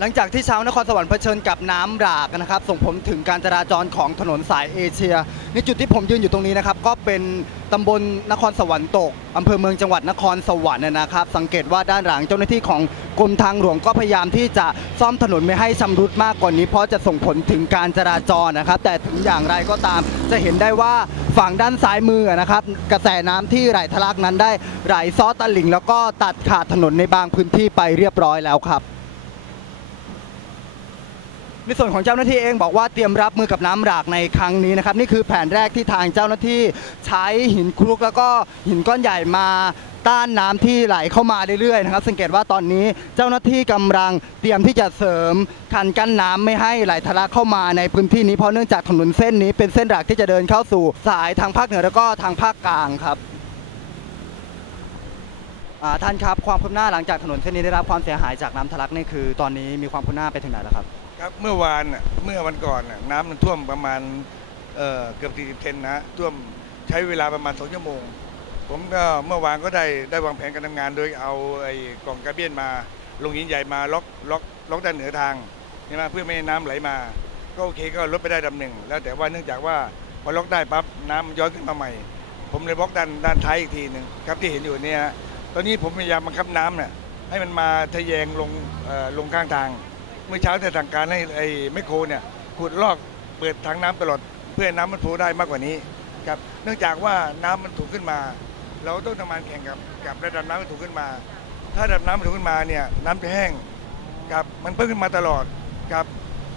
หลังจากที่ชาวนครสวรรค์เผชิญกับน้ำหลากนะครับ ส่งผลถึงการจราจรของถนนสายเอเชียในจุดที่ผมยืนอยู่ตรงนี้นะครับ ก็เป็นตำบลนครสวรรค์ตกอำเภอเมืองจังหวัดนครสวรรค์นะครับ สังเกตว่าด้านหลังเจ้าหน้าที่ของกรมทางหลวงก็พยายามที่จะซ่อมถนนไม่ให้ชำรุดมากกว่านนี้ เพราะจะส่งผลถึงการจราจรนะครับ แต่ถึงอย่างไรก็ตามจะเห็นได้ว่าฝั่งด้านซ้ายมือนะครับ กระแสน้ำที่ไหลทะลักนั้นได้ไหลซ้อตลิ่งแล้วก็ตัดขาดถนนในบางพื้นที่ไปเรียบร้อยแล้วครับ ในส่วนของเจ้าหน้าที่เองบอกว่าเตรียมรับมือกับน้ำหลากในครั้งนี้นะครับนี่คือแผนแรกที่ทางเจ้าหน้าที่ใช้หินคลุกแล้วก็หินก้อนใหญ่มาต้านน้ำที่ไหลเข้ามาเรื่อยๆนะครับ สังเกตว่าตอนนี้เจ้าหน้าที่กำลังเตรียมที่จะเสริมคันกั้นน้ำไม่ให้ไหลทะลักเข้ามาในพื้นที่นี้เพราะเนื่องจากถนนเส้นนี้เป็นเส้นหลักที่จะเดินเข้าสู่สายทางภาคเหนือแล้วก็ทางภาคกลางครับท่านครับความคืบหน้าหลังจากถนนเส้นนี้ได้รับความเสียหายจากน้ำทะลักนี่คือ ตอนนี้มีความคืบหน้าไปถึงไหนแล้วครับ ครับเมื่อวานน่ะเมื่อวันก่อนน่ะน้ำมันท่วมประมาณเอ่อเกือบ40เซนนะฮะท่วมใช้เวลาประมาณ2ชั่วโมง ผมก็เมื่อวานก็ได้ได้วางแผนการทำงาน โดยเอาไอ้กล่องกระเบียนมา ลงหินใหญ่มาล็อกล็อกล็อกด้านเหนือทางใช่ไหมเพื่อไม่ให้น้ำไหลมา ก็โอเคก็ลดไปได้ดำหนึ่ง แล้วแต่ว่าเนื่องจากว่าพอล็อกได้ปั๊บน้ำย้อนขึ้นมาใหม่ ผมเลยบล็อกด้านด้านท้ายอีกทีหนึ่งครับที่เห็นอยู่เนี่ยฮะตอนนี้ผมพยายามบังคับน้ำเนี่ยให้มันมาทะแยงลงเอ่อลงข้างทาง เมื่อเช้าได้สั่งการให้ไอ้แมคโครเนี่ยขุดลอกเปิดทางน้ำตลอดเพื่อให้น้ำมันโฟได้มากกว่านี้ครับเนื่องจากว่าน้ำมันถูกขึ้นมา เราต้องทำงานแข่งกับกับระดับน้ำที่ถูกขึ้นมา ถ้าระดับน้ำมันถูกขึ้นมาเนี่ยน้ำจะแห้งครับมันเพิ่มขึ้นมาตลอดครับ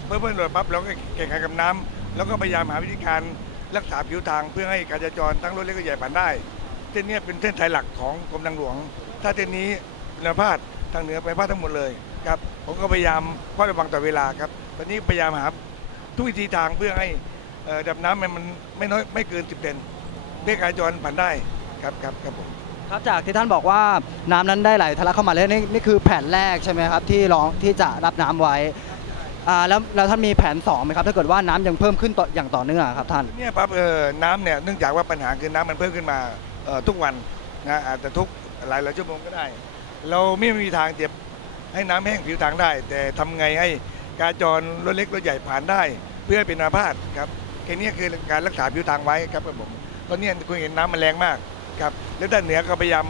เพิ่มเพิ่มตลอดปั๊บเราก็แข่งขันกับน้ำแล้วก็พยายามหาวิธีการรักษาผิวทางเพื่อให้การจราจรทั้งรถเล็กและใหญ่ผ่านได้ เส้นนี้เป็นเส้นสายหลักของกรมทางหลวง ถ้าเส้นนี้เป็นพาดทางเหนือไปพาดทั้งหมดเลย ครับผมก็พยายามเฝ้าระวังต่อเวลาครับตอนนี้พยายามหาทุกวิธีทางเพื่อให้เอ่อดับน้ำมันมันไม่น้อยไม่เกิน10เซนเพื่อการจราจรผ่านได้ครับครับครับผมครับจากที่ท่านบอกว่าน้ำนั้นได้ไหลทะลักเข้ามาแล้วนี่นี่คือแผนแรกใช่ไหมครับที่รองที่จะรับน้ำไว้อ่าแล้วแล้วท่านมีแผนสองไหมครับถ้าเกิดว่าน้ำยังเพิ่มขึ้นต่ออย่างต่อเนื่องอะครับท่านเนี่ยปั๊บเออน้ำเนี่ยเนื่องจากว่าปัญหาคือน้ำมันเพิ่มขึ้นมาเอ่อทุกวันนะอาจจะทุกหลายหลายชั่วโมงก็ได้ เราไม่มีทางเจ็บ ให้น้ำแห้งผิวทางได้ แต่ทำไงให้การจรรถเล็กรถใหญ่ผ่านได้ เพื่อให้เป็นอาพาธครับแค่นี้คือการรักษาผิวทางไว้ครับครับผมตอนนี้คุณเห็นน้ำมันแรงมากครับแล้วด้านเหนือก็พยายาม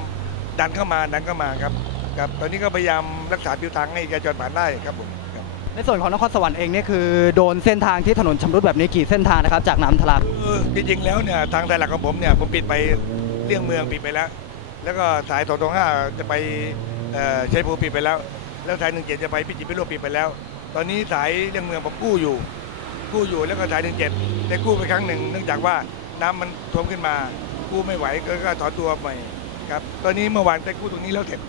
ดันเข้ามาดันเข้ามาครับครับตอนนี้ก็พยายามรักษาผิวทางให้การจรผ่านได้ครับผมครับในส่วนของนครสวรรค์เองเนี่ยคือโดนเส้นทางที่ถนนชำรุดแบบนี้กี่เส้นทางนะครับจากน้ำทะลักคือจริงๆแล้วเนี่ยทางสายหลักของผมเนี่ยผมปิดไปเลี่ยงเมืองปิดไปแล้ว แล้วก็สายสองตรงห้าจะไปเอ่อชัยภูมิปิดไปแล้ว แล้วสายหนึ่งเจ็ดจะไปพิจิตรพิโรจน์ปิดไปแล้ว ตอนนี้สายเลี่ยงเมืองผมกู้อยู่ กู้อยู่แล้วก็สายหนึ่งเจ็ดได้กู้ไปครั้งหนึ่งเนื่องจากว่าน้ำมันท่วมขึ้นมา กู้ไม่ไหวก็ก็ถอนตัวใหม่ครับตอนนี้เมื่อวานได้กู้ตรงนี้แล้วเสร็จ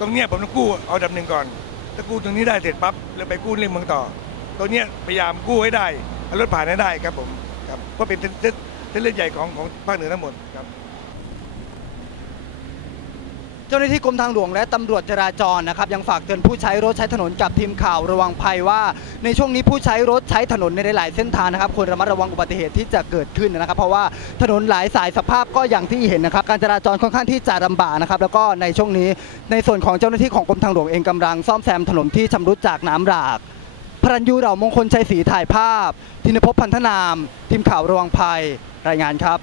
ตรงเนี้ยผมต้องกู้เอาดับหนึ่งก่อนถ้ากู้ตรงนี้ได้เสร็จปั๊บแล้วไปกู้เลี่ยงเมืองต่อตรงเนี้ยพยายามกู้ให้ได้รถผ่านให้ได้ครับผมครับเพราะเป็นเส้นเส้นเส้นเลือดใหญ่ของของภาคเหนือทั้งหมดครับ เจ้าหน้าที่กรมทางหลวงและตำรวจจราจรนะครับยังฝากเตือนผู้ใช้รถใช้ถนนกับทีมข่าวระวังภัยว่า ในช่วงนี้ผู้ใช้รถใช้ถนนในหลายเส้นทางนะครับควรระมัดระวังอุบัติเหตุที่จะเกิดขึ้นนะครับ เพราะว่าถนนหลายสายสภาพก็อย่างที่เห็นนะครับ การจราจรค่อนข้างที่จะลำบากนะครับแล้วก็ในช่วงนี้ในส่วนของเจ้าหน้าที่ของกรมทางหลวงเองกำลังซ่อมแซมถนนที่ชำรุดจากน้ำหลากพรัญยูเหล่ามงคลชัยศรีถ่ายภาพ ธินภพพันธนาม ทีมข่าวระวังภัยรายงานครับ